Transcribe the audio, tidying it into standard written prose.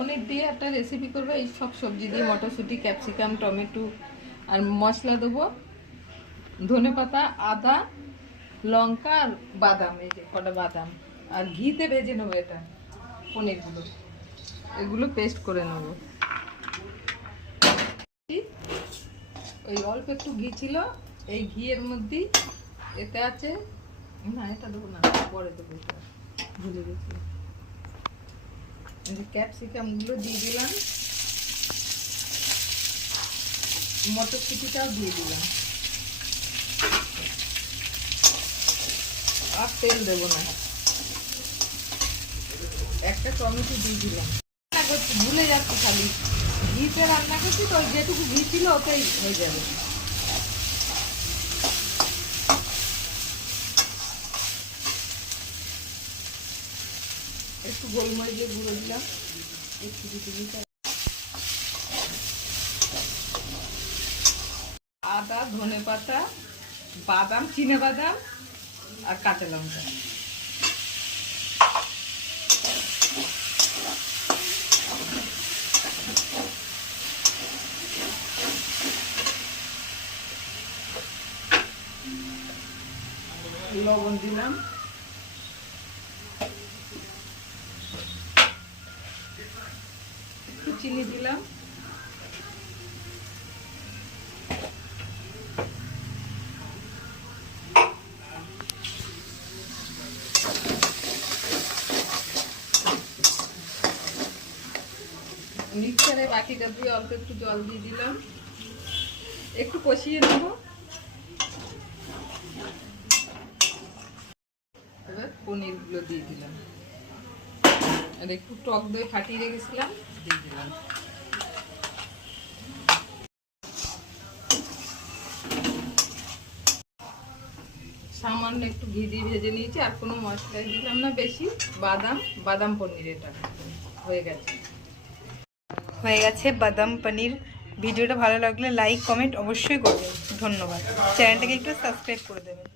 পনির দিয়ে একটা রেসিপি করবো, এই সব সবজি দিয়ে, মটরশুঁটি, ক্যাপসিকাম, টমেটো, আর মশলা দেবো ধনেপাতা, আদা, লঙ্কা আর বাদাম, এই যে কটা বাদাম, আর ঘিতে ভেজে নেবো এটা পনিরগুলো, এগুলো পেস্ট করে নেবো। ওই অল্প একটু ঘি ছিল, এই ঘিয়ের মধ্যেই এতে আছে, না এটা দেবো না, পরে দেবো, এটা ভুলে গেছি। ক্যাপসিকামগুলো দিয়ে দিলাম, মটরশুঁটিটাও দিয়ে দিলাম, আর তেল দেবো না, একটা টমেটো দিয়ে দিলাম। রান্না করছি ভুলে যাচ্ছি, খালি ঘিতে রান্না করছি তো, যেটুকু ঘি ছিল ওতেই হয়ে যাবে। একটু গোলমরিচের গুঁড়ো দিলাম, একটু আদা, ধনেপাতা, বাদাম, চিনেবাদাম আর কাঁচা লঙ্কা। লবণ দিলাম, একটু চিনি দিলাম, মিক্সারে বাকিটা দিয়ে অল্প একটু জল দিয়ে দিলাম, একটু কষিয়ে নেব। এবার পনিরগুলো দিয়ে দিলাম, আর একটু টক দই ফাটিয়ে রেখেছিলাম দিয়ে দিলাম। সামান্য একটু ঘি দিয়ে ভেজে নিয়েছি, আর কোনো মশলা দিলাম না বেশি। বাদাম পনির, এটা হয়ে গেছে। বাদাম পনির। ভিডিওটা ভালো লাগলে লাইক কমেন্ট অবশ্যই করবেন। ধন্যবাদ। চ্যানেলটাকে একটু সাবস্ক্রাইব করে দেবেন।